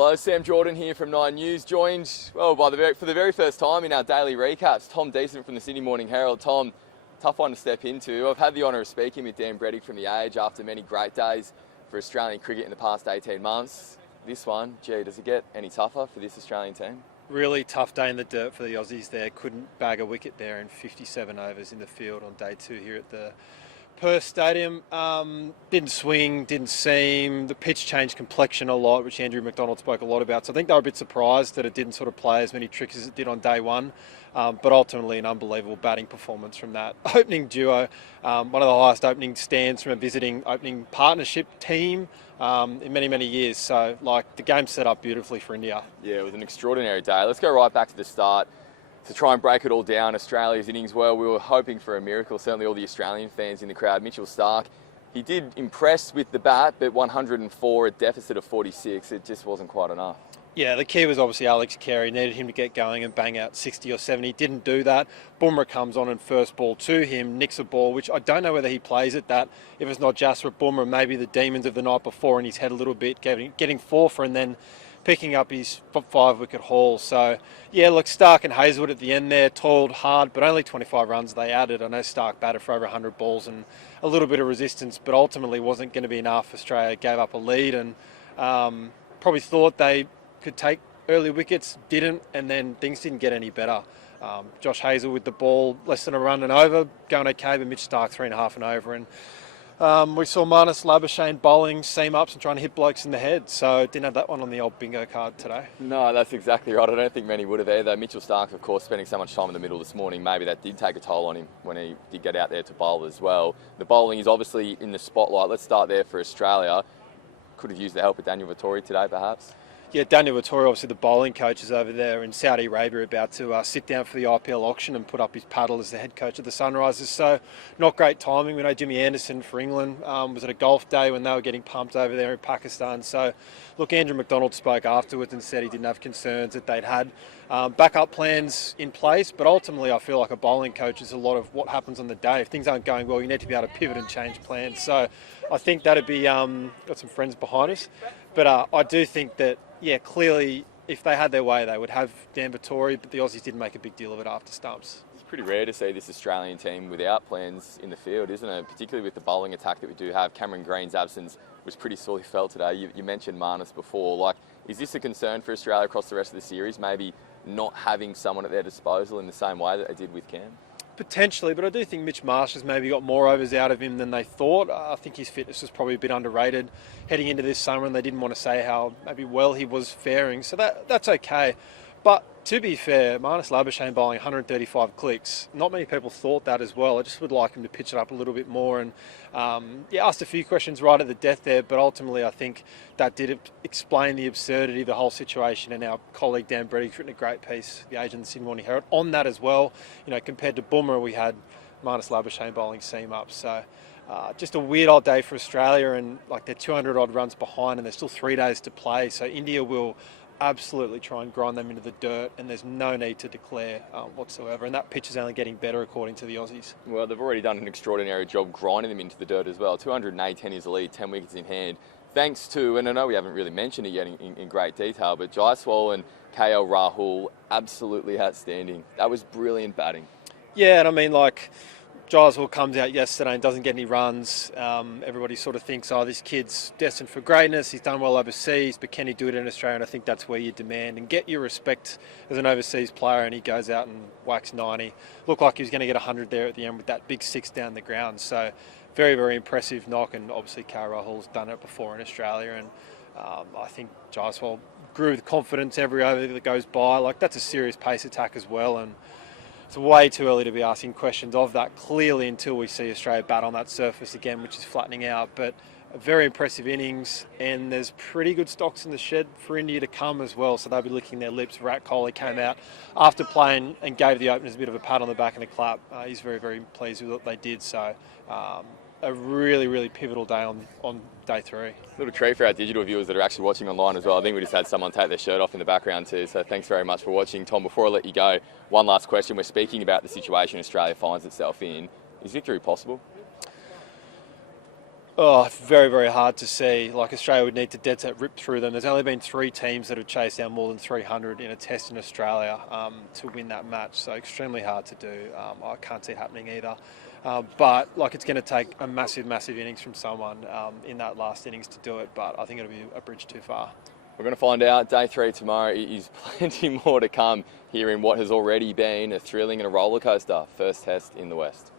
Hello, Sam Jordan here from 9 News, joined for the very first time in our daily recaps, Tom Decent from the Sydney Morning Herald. Tom, tough one to step into. I've had the honour of speaking with Dan Breddick from The Age after many great days for Australian cricket in the past 18 months. This one, gee, does it get any tougher for this Australian team? Really tough day in the dirt for the Aussies there. Couldn't bag a wicket there in 57 overs in the field on day 2 here at the Perth Stadium. Didn't swing, didn't seam. The pitch changed complexion a lot, which Andrew McDonald spoke a lot about. So I think they were a bit surprised that it didn't sort of play as many tricks as it did on day 1. But ultimately an unbelievable batting performance from that opening duo. One of the highest opening stands from a visiting opening partnership team in many, many years. So the game set up beautifully for India. Yeah, it was an extraordinary day. Let's go right back to the start. To try and break it all down, Australia's innings, well, we were hoping for a miracle, certainly all the Australian fans in the crowd. Mitchell Starc, he did impress with the bat, but 104, a deficit of 46, it just wasn't quite enough. Yeah, the key was obviously Alex Carey. Needed him to get going and bang out 60 or 70. Didn't do that. Bumrah comes on and first ball to him, nicks a ball, which I don't know whether he plays at that. If it's not Jasper Bumrah, maybe the demons of the night before in his head a little bit, getting 4 for and then picking up his 5-wicket haul. So, yeah, look, Starc and Hazlewood at the end there toiled hard, but only 25 runs they added. I know Starc batted for over 100 balls and a little bit of resistance, but ultimately wasn't going to be enough. Australia gave up a lead and probably thought they could take early wickets, didn't, and then things didn't get any better. Josh Hazlewood with the ball, less than a run and over, going okay, but Mitch Starc 3.5 and over. And we saw Marnus Labuschagne bowling seam-ups and trying to hit blokes in the head, so didn't have that one on the old bingo card today. No, that's exactly right. I don't think many would have either. Mitchell Starc, of course, spending so much time in the middle this morning, maybe that did take a toll on him when he did get out there to bowl as well. The bowling is obviously in the spotlight. Let's start there for Australia. Could have used the help of Daniel Vettori today, perhaps. Yeah, Daniel Vettori, obviously the bowling coach, is over there in Saudi Arabia about to sit down for the IPL auction and put up his paddle as the head coach of the Sunrisers. So not great timing. We know Jimmy Anderson for England was at a golf day when they were getting pumped over there in Pakistan. So look, Andrew McDonald spoke afterwards and said he didn't have concerns that they'd had backup plans in place. But ultimately I feel like a bowling coach is a lot of what happens on the day. If things aren't going well, you need to be able to pivot and change plans. So I think that'd be, got some friends behind us. But I do think that, yeah, clearly, if they had their way, they would have Dan Vettori, but the Aussies didn't make a big deal of it after stumps. It's pretty rare to see this Australian team without plans in the field, isn't it? Particularly with the bowling attack that we do have. Cameron Green's absence was pretty sorely felt today. You mentioned Marnus before. Is this a concern for Australia across the rest of the series? Maybe not having someone at their disposal in the same way that they did with Cam? Potentially, but I do think Mitch Marsh has maybe got more overs out of him than they thought. I think his fitness was probably a bit underrated heading into this summer, and they didn't want to say how maybe well he was faring. So that's okay. But to be fair, Marnus Labuschagne bowling 135 clicks. Not many people thought that as well. I just would like him to pitch it up a little bit more. And asked a few questions right at the death there, but ultimately I think that did explain the absurdity of the whole situation. And our colleague Dan Breddick's written a great piece, The Age and the Sydney Morning Herald, on that as well. You know, compared to Bumrah, we had Marnus Labuschagne bowling seam up. So just a weird old day for Australia, and they're 200 odd runs behind, and there's still 3 days to play. So India will absolutely try and grind them into the dirt, and there's no need to declare whatsoever, and that pitch is only getting better according to the Aussies. Well, they've already done an extraordinary job grinding them into the dirt as well. 208 is the lead, 10 wickets in hand, thanks to, and I know we haven't really mentioned it yet in great detail, but Jaiswal and KL Rahul, absolutely outstanding. That was brilliant batting. Yeah, and I mean, Jaiswal comes out yesterday and doesn't get any runs. Everybody sort of thinks, this kid's destined for greatness. He's done well overseas, but can he do it in Australia? And I think that's where you demand and get your respect as an overseas player. And he goes out and whacks 90. Looked like he was going to get 100 there at the end with that big 6 down the ground. So very, very impressive knock. And obviously, KL Rahul's done it before in Australia. And I think Jaiswal grew with confidence every over that goes by. That's a serious pace attack as well. And it's way too early to be asking questions of that, clearly, until we see Australia bat on that surface again, which is flattening out. But a very impressive innings, and there's pretty good stocks in the shed for India to come as well, so they'll be licking their lips. Virat Kohli came out after playing and gave the openers a bit of a pat on the back and a clap. He's very, very pleased with what they did. So a really, really pivotal day on day 3. Little treat for our digital viewers that are actually watching online as well. I think we just had someone take their shirt off in the background too, so thanks very much for watching. Tom, before I let you go, one last question. We're speaking about the situation Australia finds itself in. Is victory possible? Oh, very, very hard to see. Like Australia would need to dead set rip through them. There's only been 3 teams that have chased down more than 300 in a test in Australia to win that match. So extremely hard to do. I can't see it happening either. But like it's going to take a massive, massive innings from someone in that last innings to do it. But I think it'll be a bridge too far. We're going to find out. Day 3 tomorrow. Is plenty more to come here in what has already been a thrilling and a roller coaster first test in the West.